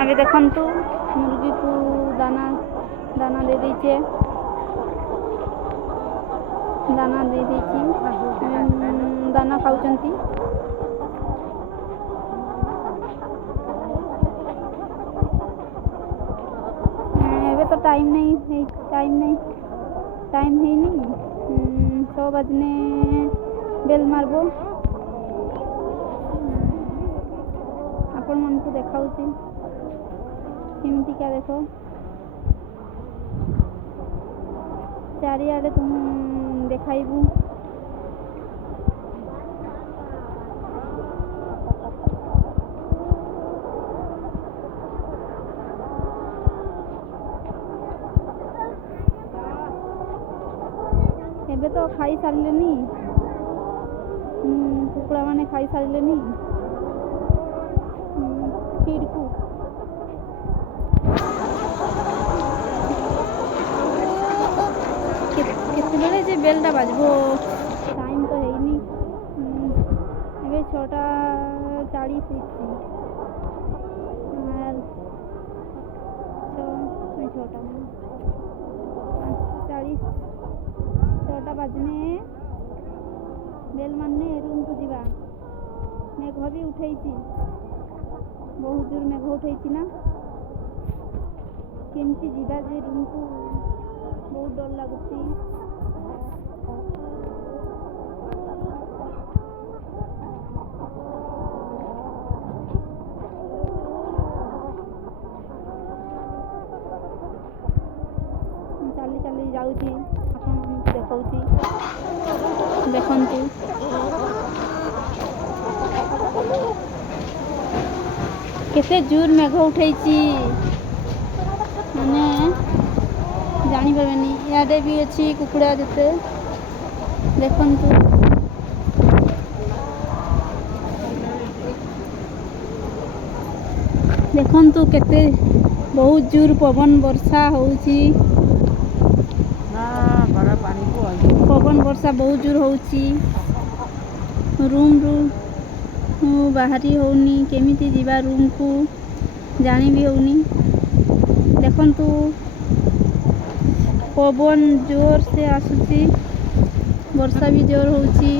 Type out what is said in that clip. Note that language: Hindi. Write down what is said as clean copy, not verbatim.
अभी देखंतु मुर्गी को दाना दाना दे दीचे दाना दे दीची दाना खाउचंती। एबे तो टाइम नहीं टाइम है नहीं 6 बजने बेल मारबो। आपण मन को देखाउची केमती क्या देखो चारिआडे तुम देखाइबू। एबे तो खाई सारलेनी कुकुड़ा माने खाई सारलेनी फीड को केतबेले जे बेलटा बाजबो टाइम तो हैनी एबे 6:40 और 6:40 बाजने बेल मारने रूम को जीवा। मेघ भी उठेइची बहुत जोर मेघ उठेइची ना केमती जीवा जे रूम को बहुत डर लगुची। चली चली जाऊँगी आपन देखौची देखंतु केते जोर मेघ उठेइची माने जानी परबेनी। याडे भी अच्छी कुकुड़ा जते देखंतु देखंतु केते बहुत जोर पवन वर्षा होउची पवन वर्षा बहुत जोर होउची रूम रू बाहरी होउनी केमिति जीवा रूम को जानी भी होउनी। देखंतु पवन जोर से आसुची वर्षा भी जोर होउची।